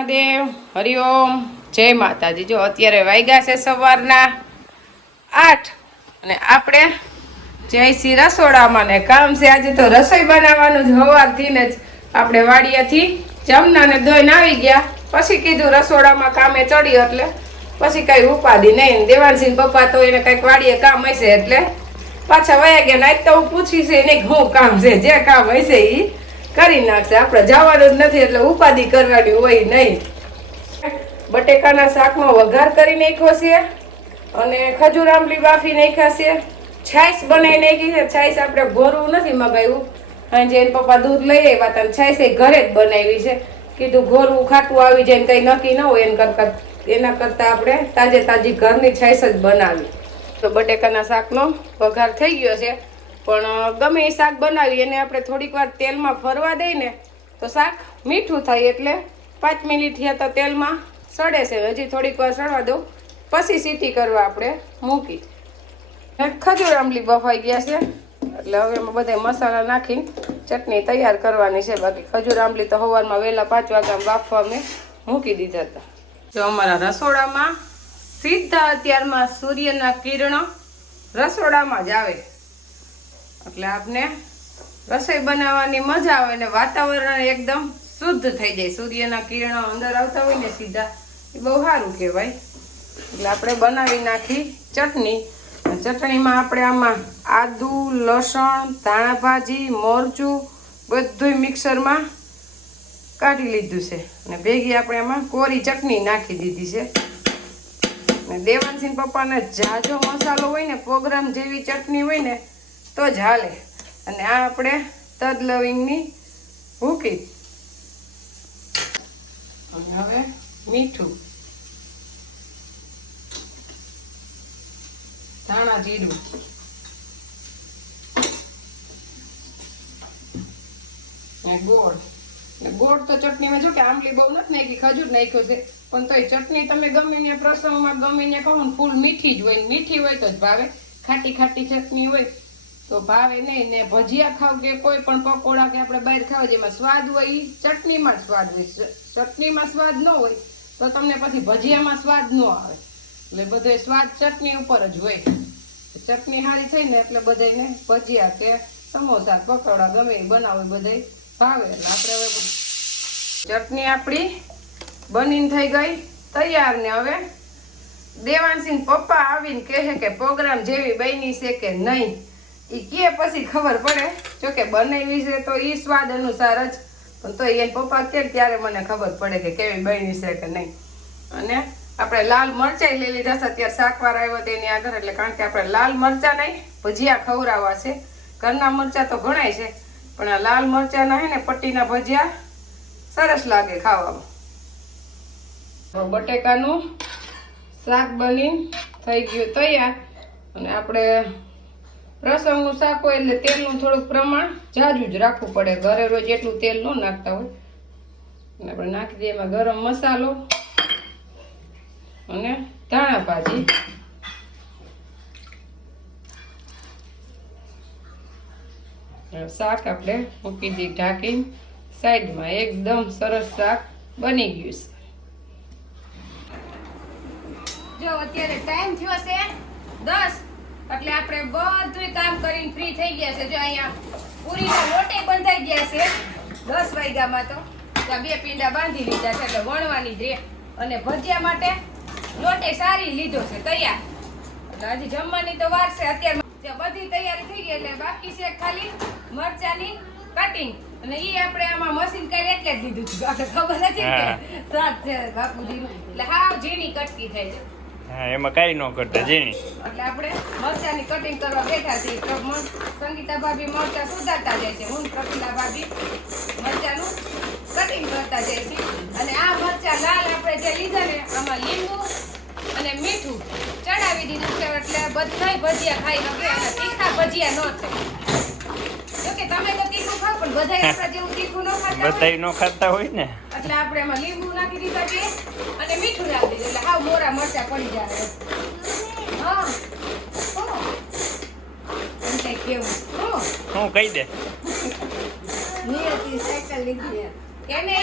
મહાદેવ, હરિઓમ, જય માતાજી। જો અત્યારે વાગ્યા છે સવારના 8 અને આપણે જઈશી રસોડામાં ને કામ છે આજે તો રસોઈ બનાવવાનું જ સવારથી ને જ આપણે વાડિયાથી જમનાને ધોઈને આવી ગયા। પછી કીધું રસોડામાં કામે ચડી એટલે પછી કઈ ઉપાધિ નહીં। દેવાનસિંહ પપ્પા તો એને કઈક વાડીએ કામ હશે એટલે પાછા વયા ગયા। આજ તો હું પૂછી છે નહીં શું કામ છે, જે કામ હશે એ કરી નાખશે, આપણે જવાનું જ નથી એટલે ઉપાધિ કરવાની હોય નહીં। બટેકાના શાકનો વઘાર કરી નાખ્યો છે અને ખજૂર આંબલી બાફી નાખ્યા છે, છાશ બનાવી નાખી છે। છાશ આપણે ઘોરવું નથી મગાવ્યું, અને જે પપ્પા દૂધ લઈ આવ્યા હતા, છાશ એ ઘરે જ બનાવી છે। કીધું ઘોરવું ખાટું આવી જાય ને કંઈ નક્કી ન હોય એના કરતાં આપણે તાજે તાજી ઘરની છાશ જ બનાવી। તો બટેકાના શાકનો વઘાર થઈ ગયો છે, પણ ગમે એ શાક બનાવી એને આપણે થોડીક વાર તેલમાં ફરવા દઈને તો શાક મીઠું થાય એટલે 5 મિનિટ થયા તો તેલમાં સડે છે, હજી થોડીક વાર સડવા દો પછી સીટી કરવા આપણે મૂકી। ખજૂર આંબલી બફાઈ ગયા છે એટલે હવે એમાં બધા મસાલા નાખીને ચટણી તૈયાર કરવાની છે। બાકી ખજૂર આંબલી તો સવારમાં વહેલા 5 વાગ્યા બાફવા મેં મૂકી દીધા હતા। જો અમારા રસોડામાં સીધા અત્યારમાં સૂર્યના કિરણો રસોડામાં જ આવે એટલે આપને રસોઈ બનાવવાની મજા આવે ને વાતાવરણ એકદમ શુદ્ધ થઈ જાય। સૂર્યના કિરણો અંદર આવતા હોય ને સીધા એ બહુ સારું કહેવાય। એટલે આપણે બનાવી નાખી ચટણી। ચટણીમાં આપણે આમાં આદુ, લસણ, ધાણા ભાજી, મરચું બધું મિક્સરમાં કાઢી લીધું છે અને ભેગી આપણે આમાં કોરી ચટણી નાખી દીધી છે। અને દેવાનસિંહ પપ્પાને જાજો મસાલો હોય ને, પ્રોગ્રામ જેવી ચટણી હોય ને તો જ હાલે। અને આ આપણે તજ લવિંગની ભૂકી અને હવે મીઠું, ધાણા જીરું ને ગોળ। ગોળ તો ચટણીમાં જો કે આંબલી બહુ નથી નાખી, ખજૂર નાખ્યો છે, પણ તોય ચટણી તમે ગમીને પ્રસંગમાં ગમીને કહો ને ફૂલ મીઠી જ હોય, મીઠી હોય તો જ ભાવે। ખાટી ખાટી ચટણી હોય તો ભાવે નહીં। ને ભજીયા ખાવ કે કોઈ પણ પકોડા કે આપણે બહાર ખાવ જેમાં સ્વાદ હોય એ ચટણીમાં જ સ્વાદ હોય। ચટણીમાં સ્વાદ ન હોય તો તમને પછી ભજીયામાં સ્વાદ ન આવે। એટલે બધો સ્વાદ ચટણી ઉપર જ હોય। ચટણી સારી થઈ ને એટલે બધાને ભજીયા કે સમોસા પકોડા ગમે એ બનાવે બધા ભાવે। એટલે આપણે હવે ચટણી આપણી બનીને થઈ ગઈ તૈયાર ને હવે દેવાનસિંહ પપ્પા આવીને કહે કે પ્રોગ્રામ જેવી બની છે કે નહીં એ કે પછી ખબર પડે। જો કે બનાવી છે તો એ સ્વાદ અનુસાર જ, પણ તો એને પપ્પા કે ત્યારે મને ખબર પડે કે કેવી બની છે કે નહીં। અને આપણે લાલ મરચાં લઈ લીધા છે અત્યારે શાકવાર આવ્યો તેની આગળ, એટલે કારણ કે આપણે લાલ મરચાં નહીં ભજીયા ખવડાવવા છે। ઘરના મરચાં તો ઘણાય છે પણ આ લાલ મરચાંના હે ને પટ્ટીના ભજીયા સરસ લાગે ખાવામાં। તો બટેકાનું શાક બની થઈ ગયું તૈયાર। અને આપણે પ્રસંગનું શાક હોય એટલે તેલનું થોડુંક પ્રમાણ જાજુ જ રાખવું પડે, ઘરે રોજ એટલું તેલ ન નાખતા હોય। અને આપણે નાખી દઈએ એમાં ગરમ મસાલો અને ધાણા ભાજી। શાક આપણે મૂકી દઈએ ઢાંકીને સાઈડમાં, એકદમ સરસ શાક બની ગયું છે। જો અત્યારે ટાઈમ થયો છે 10 એટલે આપણે બધું કામ કરીને ફ્રી થઈ ગયા છે। જો અહીંયા પૂરીના લોટે બંધાઈ ગયા છે 10 વાગ્યામાં તો 2 પીંડા બાંધી લીધા છે એટલે વણવાની જ રહે। અને ભજીયા માટે લોટે સારી લીધો છે તૈયાર, એટલે હજી જમવાની તો વાર છે। અત્યારે બધી તૈયારી થઈ ગઈ એટલે બાકી છે ખાલી મરચાની કટિંગ, અને ઈ આપણે આમાં મશીન કરી એટલે જ લીધું છે, આપણે ખબર નથી કે સાત છે બાપુજીનું, એટલે હાવ ઝીણી કટકી થાય છે। હા, એમાં કાઈ ન કરતા ઝીણી, એટલે આપણે મરચાની કટિંગ કરવા બેઠા છીએ। તો સંગીતા ભાભી મરચા સુધારતા જાય છે, હું પ્રફુલ્લા ભાભી મરચાનું કટિંગ કરતા જાય છે। અને આ મરચા લાલ આપણે જે લીધા ને આમાં લીંબુ અને મીઠું ચડાવી દીધું છે એટલે બધા ભજીયા ખાઈ શકે અને તીખા ભજીયા ન થાય। જોકે તમે તો તીખું ખાવ પણ બધાય આપણા જેવું તીખું ન ખાતા હોય, બધાય ન ખાતા હોય ને, એટલે આપણે એમાં લીંબુ નાખી દીધા છે અને મીઠું નાખી દીધું એટલે હાવ મોરા મરચા પડી જાય। હા એમ કઈ કેવું હું કહી દે નિયતિ સાયકલ લીધી એને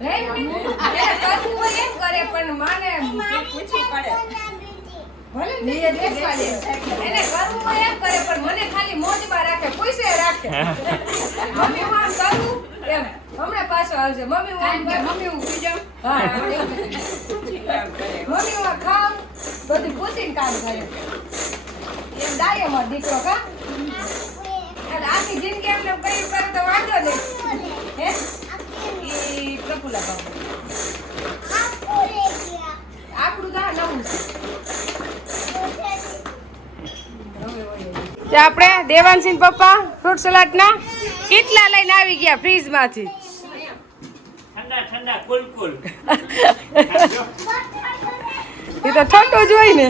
એને કરવું હોય એમ કરે પણ માને પૂછવું પડે. ભલે નીરે બેસવા દે. એને કરવું હોય એમ કરે પણ મને ખાલી મોજમાં રાખે, પૈસે રાખે. મમ્મી હું આમ કરું એમ હમણાં પાછો આવશે. મમ્મી હું આમ કરું, મમ્મી હું પી જાઉં. હા મમ્મી હું આ ખાઉં, બધું પૂછીને કામ કરે. એમ ડાયો મારો દીકરો કા. એટલે આખી જિંદગી એમને કઈ કરે તો વાંધો નહીં. હે ઈ પ્રફુલ્લા બાબુ આપણું તો નવું છે. આપણે દેવાંશી પપ્પા ફ્રૂટ સલાડ ના કેટલા લઈને આવી ગયા ફ્રીજ માંથી. ઠંડા ઠંડા કુલ કુલ. એ તો ઠંડુ જ હોય ને.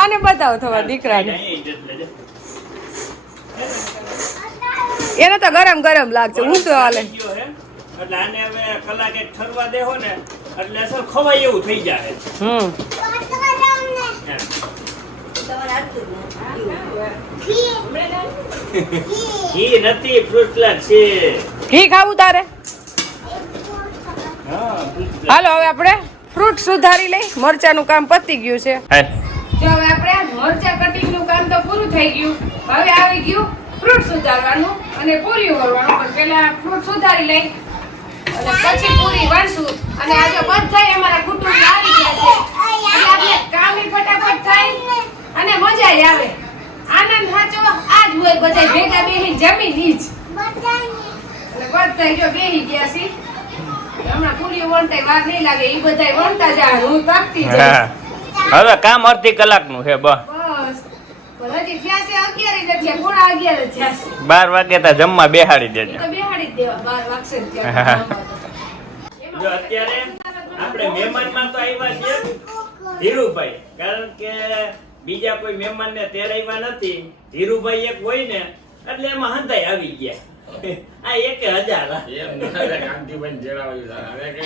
આને બતાવો તમારા દીકરાને. એને તો ગરમ ગરમ લાગશે. હું તો હાલે એટલે આને હવે કલાક એક ઠરવા દેહો ને એટલે અસલ ખવાય એવું થઈ જાય. ઘી નથી ફ્રૂટ સલાડ છે. ઘી ખાવું તારે? હા હાલો હવે આપણે ફ્રૂટ સુધારી લઈ. મરચાનું કામ પતી ગયું છે. જો હવે આપણે મરચા કટિંગ નું કામ તો પૂરું થઈ ગયું. હવે આવી ગયું ફ્રૂટ સુધારવાનું અને પૂરી વળવાનું. પણ પહેલા ફ્રૂટ સુધારી લઈ અને પછી પૂરી વળશું. અને આજે બધાય અમારા કુટુંબ આવી ગયા છે એટલે આપણે કામ ફટાફટ થાય અને મજા આવે. આનંદ સાચો આજ હોય. બધા ભેગા બેહીને જમી લીજ એટલે બધા જો બેહી ગયા છે. હમણાં પૂરી વણતા વાર નહીં લાગે. એ બધા વણતા જાય, હું કાપતી જાય. હવે કામ અડધી કલાકનું છે બસ. બસ હજી થયા છે 11 નથી, 11:30 થયા છે. 12 વાગે તો જમવા બેહાડી દેજો. તો બેહાડી જ દેવા 12 વાગશે ને ત્યાં. જો અત્યારે આપણે મહેમાનમાં તો આવ્યા છીએ ધીરુભાઈ, કારણ કે બીજા કોઈ મહેમાનને તેડાવ્યા નથી. ધીરુભાઈ એક હોય ને એટલે એમાં હંધાઈ આવી ગયા. આ 1000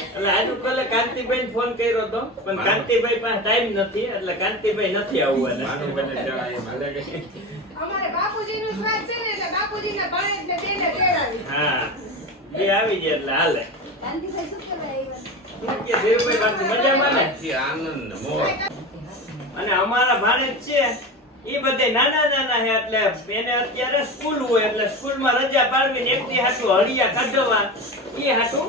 એટલે આજુ કાલે કાંતિભાઈ ફોન કર્યો હતો પણ કાંતિભાઈ પાસે ટાઈમ નથી એટલે કાંતિભાઈ નથી આવવાના. અમારે બાપુજીનું શ્રાદ્ધ છે ને એટલે બાપુજીના ભાણેજને બેને તેડાવી. હા એ આવી જાય એટલે હાલે. કે ધીરુભાઈ બાપુ મજામાં ને? અને અમારા ભાણેજ છે એ બધે નાના નાના છે એટલે એને અત્યારે સ્કૂલ હોય એટલે સ્કૂલમાં રજા પાડવીને એક દી હાટું હળિયા કાઢવા એ હાટું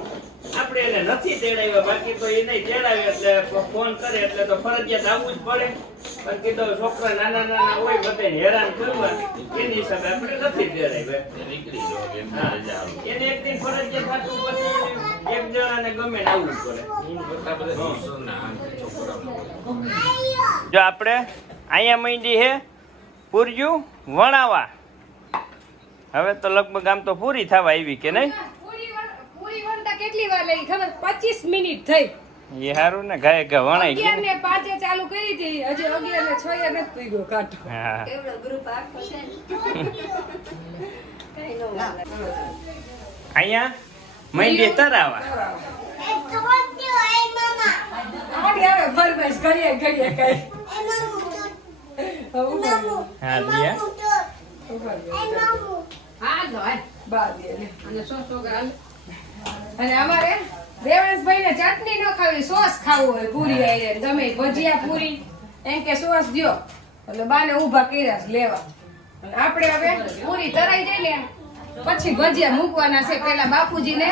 આપણે એને નથી તેડાવ્યા. બાકી તો એ નહીં તેડાવે એટલે ફોન કરે એટલે તો ફરજિયાત આવવું જ પડે. પણ કીધું છોકરા નાના નાના હોય બધાને હેરાન કરવા એની હિસાબે આપણે નથી તેડાવ્યા. એને એક દી ફરજિયાત હાટું પછી એક જણાને ગમે ને આવવું પડે. જો આપણે અહીંયા માંડી હે પૂર્યું વણાવા. હવે તો લગભગ આમ તો પૂરી થવા આવી કે નહીં? પૂરી વણતા કેટલી વાર લાગી ખબર? 25 મિનિટ થઈ. એ હારું ને ગાય ગા વણાઈ ગઈ. 11 ને 5 ચાલુ કરી હતી, હજી 11 ને 6 નથી પીગો કાઢો. હા એવડો ગ્રુપ આખો છે ને. કઈ નો અહીંયા માંડી તરાવા. આડી આવે ફરમાઈશ કરીએ કરીએ કઈ. હા દિયા હા લો બાદ અને સોસ વગર. અને અમારે દેવાંશભાઈ ને ચટણી ન ખાવી, સોસ ખાવું હોય પૂરી આઈ ગમે ભજીયા પૂરી એમ કે સોસ દ્યો એટલે બાને ઊભા કર્યા છે લેવા. અને આપણે હવે પૂરી તરાઈ જાય ને પછી ભજીયા મૂકવાના છે. પેલા બાપુજીને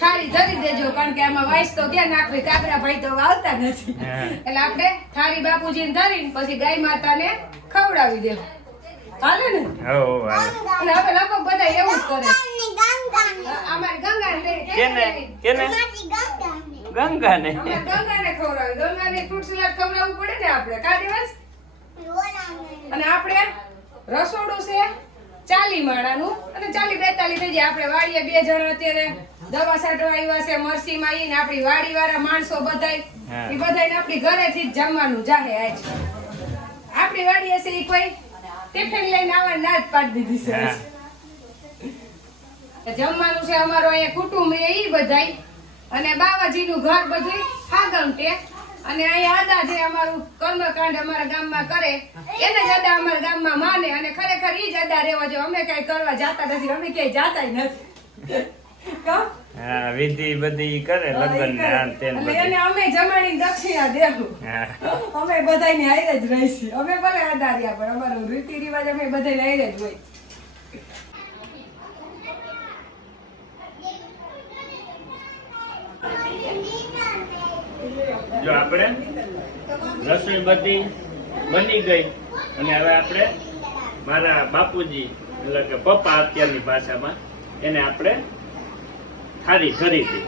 થાળી ધરી દેજો કારણ કે આમાં વાઈસ તો ક્યાં નાખવી, કાકરા ભાઈ તો આવતા નથી. એટલે આપણે થાળી બાપુજીને ધરીને પછી ગાય માતાને ખવડાવી દેવું. હાલે ને? હો હાલે. અને હવે લગભગ બધા એવું જ કરે. અમારી ગંગાને કેને કેને ગંગાને અમારે ગંગાને ખવડાવી. ગંગાને ફ્રૂટ સલાડ ખવડાવવું પડે ને આપણે કા દિવસ. અને આપણે રસોડું છે 40 માળાનું અને 40-42 થઈ જાય. આપણે વાડીએ 2 જણા અત્યારે દવા છાંટવા આવ્યા છે મરસીમાં ઈ ને આપણી વાડીવાળા માણસો બધાય એ બધાને આપણી ઘરેથી જ જમવાનું જાહે. આજ આપણી વાડીએ છે ઈ કોઈ ટિફિન લઈને આવવા ના જ પાડી દીધી છે. જમવાનું છે અમારો અહીંયા કુટુંબ ઈ બધાય અને બાવાજીનું ઘર બધું હાગમટે. અને અહીંયા આદા જે અમારું કર્મકાંડ અમારા ગામમાં કરે એને જ આદા અમારા ગામમાં માને. અને ખરેખર ઈ જ આદા રહેવા જો. અમે કઈ કરવા જાતા નથી, અમે ક્યાંય જાતાય નથી. હા વિધિ બધી કરે લગ્ન ને આ તે ને એટલે બધું. એને અમે જમાડી દક્ષિણા દેવું હા અમે બધાને હારે જ રહીશું અમે ભલે આધાર્યા પણ અમારું રીતિ રિવાજ અમે બધાને હારે જ હોય જો આપણે રસોઈ બધી બની ગઈ અને હવે આપણે મારા બાપુજી એટલે કે પપ્પા અત્યારની ભાષામાં એને આપણે થાળી ધરી હતી.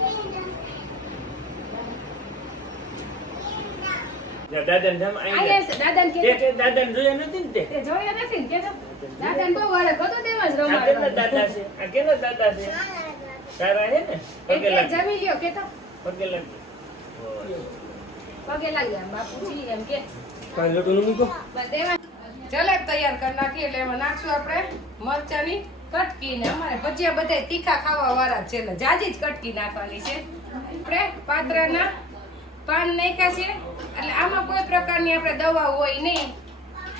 દાદાને જમ આયા છે, દાદાને કે તે દાદાને જોયા નથી ને તે તે જોયા નથી ને કે દાદાને બહુ વારે કતો તેમાં જ આ કેના રમાડવાનું. દાદા છે આ કેના દાદા છે તારા હે ને પગે એ લાગી જમી લ્યો કે તો પગે લાગી પગે લાગ્યા બાપુજી એમ કે કાલ લડુનું મૂકો બસ એમાં જલેબ તૈયાર કરી નાખી એટલે એમાં નાખશું આપણે મરચાની કટકી ને અમારે ભજીયા બધા તીખા ખાવા વાળા છે એટલે જાજી જ કટકી નાખવાની છે આપણે પાત્રના પાન નાખ્યા છે એટલે આમાં કોઈ પ્રકારની આપણે દવા હોય નહીં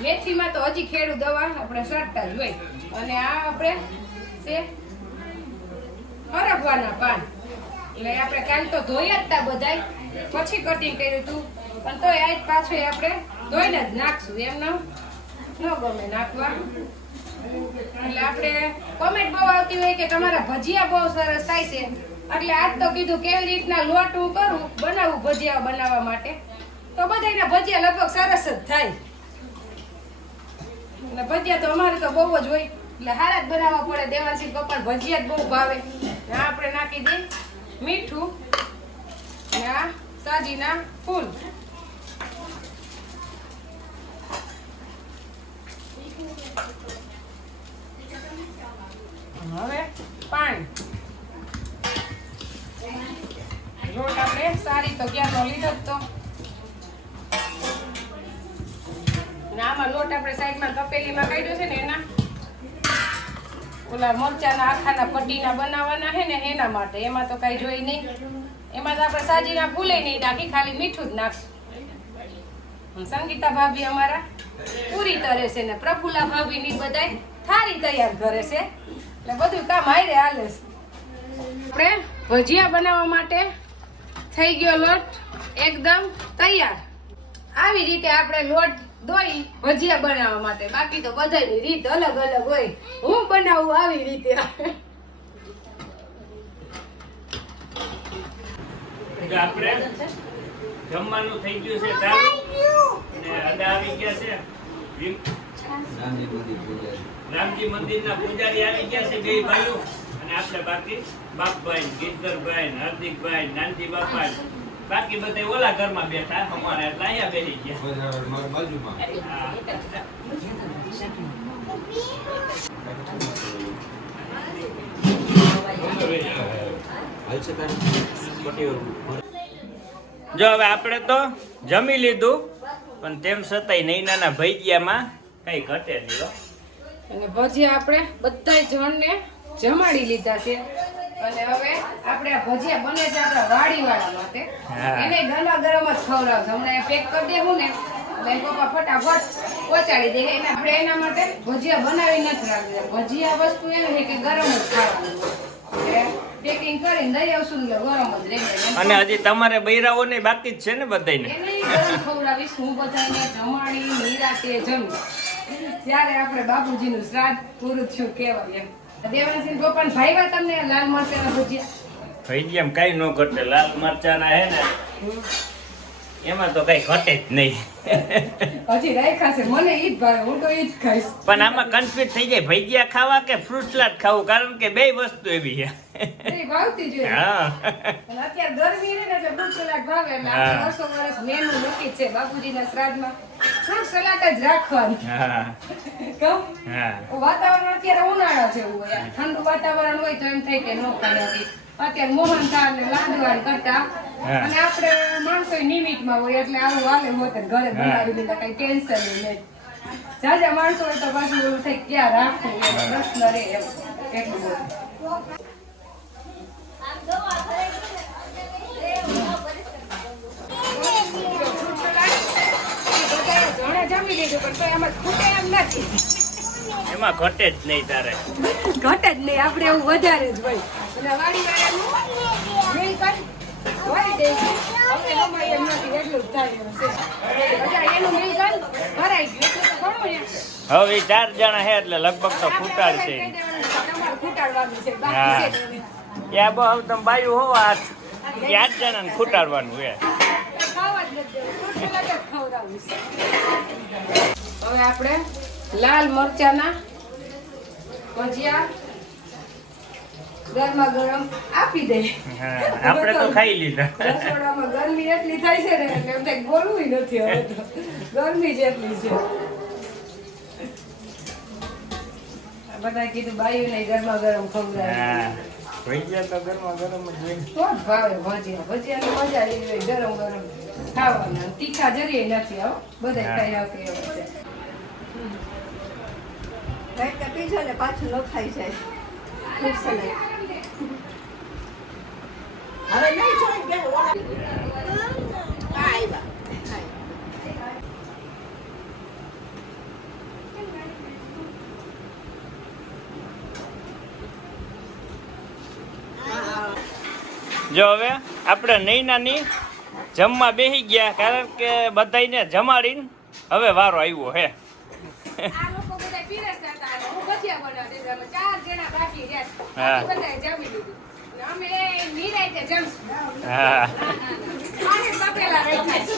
મેથીમાં તો હજી ખેડૂ દવા આપણે સટતા જ હોય અને આ આપણે છે હરગવાના પાન એટલે આપણે કાલ તો ધોયા જ તા બધાય પછી કટિંગ કર્યું હતું પણ તોય આજ પાછું આપણે ધોઈને જ નાખશું એમને ન ગમે નાખવા એટલે આપણે કોમેન્ટ બહુ આવતી હોય કે તમારા ભજીયા બહુ સરસ થાય છે એટલે આજ તો કીધું કેવી રીતના લોટ હું કરું બનાવું ભજીયા બનાવવા માટે તો બધાના ભજીયા લગભગ સરસ જ થાય અને ભજીયા તો અમારે તો બહુ જ હોય એટલે હારા જ બનાવવા પડે દેવાંશી પપ્પા ભજીયા જ બહુ ભાવે આ આપણે નાખી દઈએ મીઠું અને આ સાજીના ફૂલ હવે પાણી લોટ આપણે સારી તો ક્યાંનો લીધો જ તો અને આમાં લોટ આપણે સાઈડમાં તપેલીમાં કાઢ્યો છે ને એના ઓલા મરચાના આખાના પટ્ટીના બનાવવાના છે ને એના માટે એમાં તો કઈ જોઈ નહીં એમાં તો આપણે સાજીના ફૂલે નહીં નાખી ખાલી મીઠું જ નાખશું સંગીતા ભાભી અમારા પૂરી તરે છે ને પ્રફુલ્લા ભાભી ની બધાય થારી તૈયાર કરે છે એટલે બધું કામ હારે હાલે છે આપણે ભજીયા બનાવવા માટે થઈ ગયો લોટ એકદમ તૈયાર આવી રીતે આપણે લોટ દોઈ ભજીયા બનાવવા માટે બાકી તો બધાની રીત અલગ અલગ હોય હું બનાવું આવી રીતે આપણે જમવાનું થઈ ગયું છે ચાલુ અને અદા આવી ગયા છે રામજી મંદિરના પૂજારી આવી ગયા છે બે ભાઈઓ અને આપણે બાકી બાપભાઈ ગીતરભાઈ હાર્દિકભાઈ નાનજી બાપા બાકી બધા ઓલા ઘરમાં બેઠા અમારે એટલે અહીંયા બેસી ગયા. જો હવે આપણે તો જમી લીધું પણ તેમ છતાંય નૈનાના ભજીયામાં કઈ ઘટે નહીં હો. અને ભજીયા આપણે બધા જણને જમાડી લીધા છે અને હવે આપણે આ ભજીયા બને છે આપણા વાડીવાળા માટે હા. એને ગરમા ગરમ જ ખવડાવશું હમણાં પેક કરી દેવું ને એટલે પપ્પા ફટાફટ પહોંચાડી દે એને આપણે એના માટે ભજીયા બનાવી નથી રાખતા ભજીયા વસ્તુ એવી છે કે ગરમ જ ખાવાનું એટલે પેકિંગ કરીને દઈ આવશું એટલે ગરમ જ રહેશે અને હજી તમારે બૈરાઓને બાકી જ છે ને બધાને એને ગરમ ખવડાવીશ હું બધાને જમાડી નિરાતે જમી ત્યારે આપણે બાપુજીનું શ્રાદ્ધ પૂરું થયું કહેવાય એમ દેવાંશી પપ્પાને ભાઈવા તમને લાલ મરચાના ભજીયા ભજીયામાં કઈ ન ઘટે લાલ મરચાના હે ને એમાં તો કઈ ઘટે જ નહીં હજી રાખ્યા છે મને ઈ જ ભાવે હું તો ઈ જ ખાઈશ પણ આમાં કન્ફ્યુઝ થઈ જાય ભજીયા ખાવા કે ફ્રૂટ સલાડ ખાવું કારણ કે બે વસ્તુ એવી છે એ ભાવતી જોઈએ હા અને અત્યારે ગરમી રહે ને એટલે ફ્રૂટ સલાડ ભાવે એટલે હા. આપણે વર્ષો વર્ષ મેનુ મૂકી જ છે બાપુજીના શ્રાદ્ધમાં ફ્રૂટ સલાડ જ રાખવાનું હા કહું હા વાતાવરણ અત્યારે ઉનાળા જેવું હોય ઠંડુ વાતાવરણ હોય તો એમ થાય કે નો ખાય અત્યારે મોહનથાળ ને લાડવા કરતા હા. અને આપણે માણસો નિમિત્તમાં હોય એટલે આવું હાલે હોત ઘરે બનાવી દીધા કઈ ટેન્શન નહીં જાજા માણસો હોય તો પાછું એવું થાય ક્યાં રાખવું એમ પ્રશ્ન રહે એમ એટલું બધું જણે જમી લીધું પણ તો એમાં ખૂટે એમ નથી એમાં ઘટે જ નહીં તારે ઘટે જ નહીં આપણે એવું વધારે જ હોય અને વાડીવાળાનું બિલ કરી ભરી દઈશું. હવે ગમે એમ નથી, એટલું જ થાય એમ છે. બધા એનું બિલ કરી ભરાઈ ગયું એટલે તો ઘણું એમ. હવે ઈ 4 જણા હે એટલે લગભગ તો ફૂટાડશે. તમારે ફૂટાડવાનું છે, હા. બાકી છે નહીં. યા બહુ હવે તમે બાયું હોવ આ 8 જણાને ફૂટાડવાનું હે. ખાવા જ નથી દેવું, ફૂટેલા જ ખવડાવવું છે. હવે આપણે લાલ મરચાના ભજીયા ગરમા ગરમ આપી દઈએ. હા, આપણે તો ખાઈ લીધા. રસોડામાં ગરમી એટલી થાય છે ને એટલે એમ થાય બોલવું નથી હવે તો. ગરમી જ એટલી છે. બધા કીધું બાયું નહીં ગરમા ગરમ ખવડાવે. હા, ભજીયા તો ગરમા ગરમ જ હોય. તો જ ભાવે ભજીયા. ભજીયાની મજા એવી હોય ગરમ ગરમ ખાવાના. તીખા જરીએ નથી હો, બધા હા. ખાઈ આવતી એવા છે. પીજો ને પાછું ન ખાઈ જાય. ખૂબ સરસ. હવે નહીં જોઈ બે આવ્યા. જો હવે આપણે નૈનાની જમવા બેસી ગયા કારણ કે બધાયને જમાડીને હવે વારો આવ્યો હે. આ લોકો બધા પીરસતા હતા અને હું ભજીયા બનાવતી હતી. અમે 4 જણા બાકી રહ્યા. હા. બધાએ જમી લીધું. અને અમે નિરાંતે જમશું. હા, આને તપેલા રાખ્યા છે.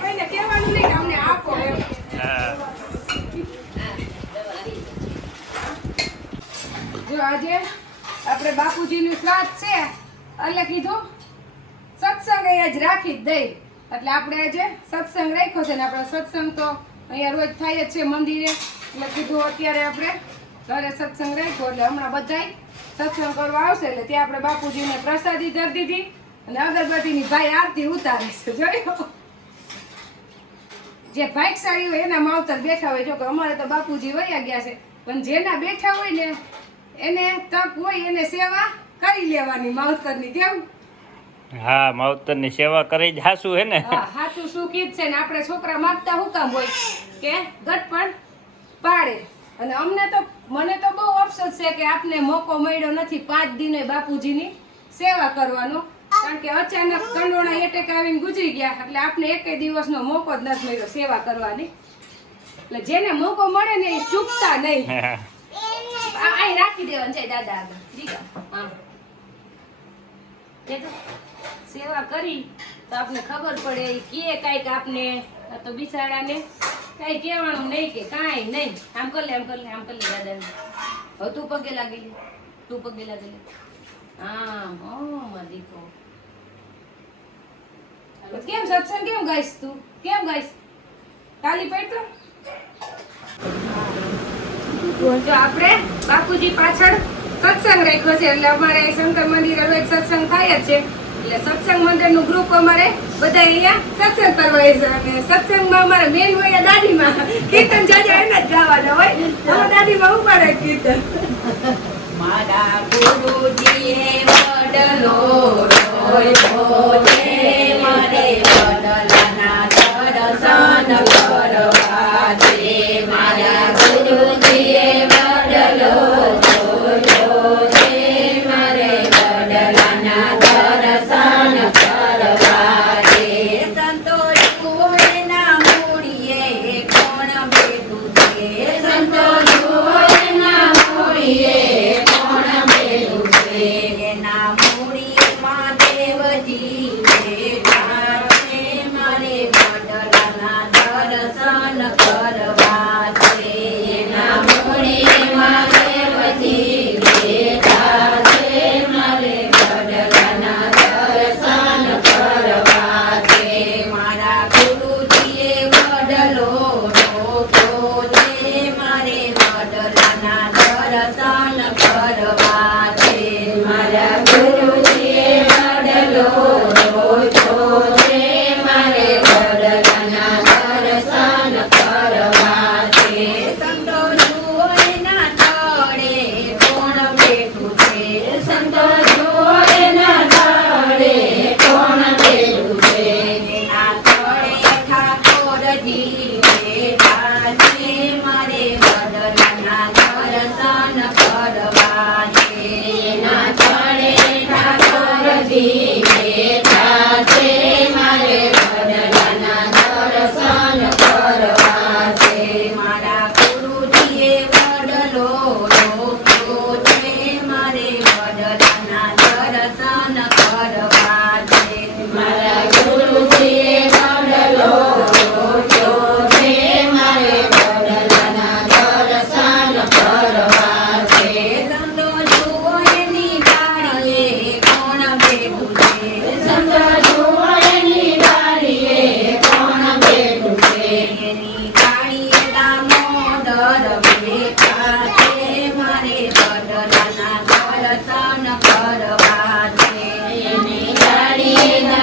કોઈને કહેવાનું નહીં કે અમને આપો એમ. હા. જો આજે આપણે બાપુજીનું શ્રાદ્ધ છે એટલે કીધું સત્સંગ અહીંયા જ રાખી જ દઈ. એટલે આપણે આજે સત્સંગ રાખ્યો છે ને આપણે સત્સંગ તો અહીંયા રોજ થાય જ છે મંદિરે. એટલે કીધું અત્યારે આપણે ઘરે સત્સંગ રાખ્યો એટલે હમણાં બધાય સત્સંગ કરવા આવશે એટલે ત્યાં આપણે બાપુજીને પ્રસાદી ધરી દીધી અને અગરબત્તીની ભાઈ આરતી ઉતારે છે. જોયું? જે ભાગશાળી હોય એના માવતર બેઠા હોય. જો કે અમારે તો બાપુજી વયા ગયા છે પણ જેના બેઠા હોય ને એને તક હોય એને સેવા કરી લેવાની માવતરની. કેમ? હા, માવતરની સેવા કરી જ હાસું હે ને. હા, સાચું સુખી જ છે ને. આપણે છોકરા માંગતા હું કામ હોય કે ગટપણ પાડે. અને અમને તો મને તો બહુ અફસોસ છે કે આપને મોકો મળ્યો નથી 5 દિને બાપુજીની સેવા કરવાનો. કારણ કે અચાનક કંડોળા એટેક આવીને ગુજરી ગયા એટલે આપને એકેય દિવસનો મોકો જ નથી મળ્યો સેવા કરવાની. એટલે જેને મોકો મળે ને એ ચૂકતા નહીં. અહીં રાખી દેવાનું છે દાદા આગળ. દીકરા આમ એ તો સેવા કરી તો આપને ખબર પડે એ કે કાંઈક આપને. આ તો બિચારાને કાંઈ કહેવાનું નહીં કે કાંઈ નહીં. આમ કર લે, આમ કર લે, આમ કર લે દાદાને. હવે તું પગે લાગી લે, તું પગે લાગી લે. આમ ઓ મારો દીકરો. કેમ સત્સંગ કેમ ગાઈશ તું? કેમ ગાઈશ? તાલી પડતો? જો આપણે બાપુજી પાછળ સત્સંગ રાખ્યો છે એટલે અમારે શંકર મંદિરે રોજ સત્સંગ થાય જ છે. એટલે સત્સંગ મંડળનું ગ્રુપ અમારે બધા અહીંયા સત્સંગ કરવા છે. અને સત્સંગમાં અમારે મેન હોય દાદીમાં. કીર્તન જાજા એને જ ગાવાના હોય. અમારા દાદીમાં ઉપાડે કીર્તન. મારા ગુરુજીએ વડલો રોયો છે મારે વડલાના દર્શન કરવા છે. મારા ગુરુજીએ વડલો રોયો છે મારે વડલાના દર્શન કરવા છે. સંતો એના મૂળીએ કોણ બેઠું છે? સંતો એના મૂળીએ એના મૂળીમાં દેવજી બેઠા છે મારે વડલાના દર્શન કરવા છે. એના મૂળીમાં દેવજી બેઠા છે મારે વડલાના દર્શન કરવા છે. મારા ગુરુજીએ વડલો રોક્યો છે મારે વડલાના દર્શન કરવા છે. મારા ગુરુજીએ વડલો બેઠા છે મારે વડલાના દર્શન કરવા છે મારા ગુરુજીએ વડલો રોક્યો છે મારે વડલાના દર્શન કરવા છે મારા ગુરુજીએ વડલો રોક્યો છે મારે વડલાના દર્શન કરવા છે સંતો જુઓ એની ડાળીએ કોણ બેઠું છે સંતો જુઓ એની ડાળીએ કોણ બેઠું છે એની ડાળીએ દામોદર બેઠા છે મારે વડલાના દર્શન કરવા છે એની ડાળીએ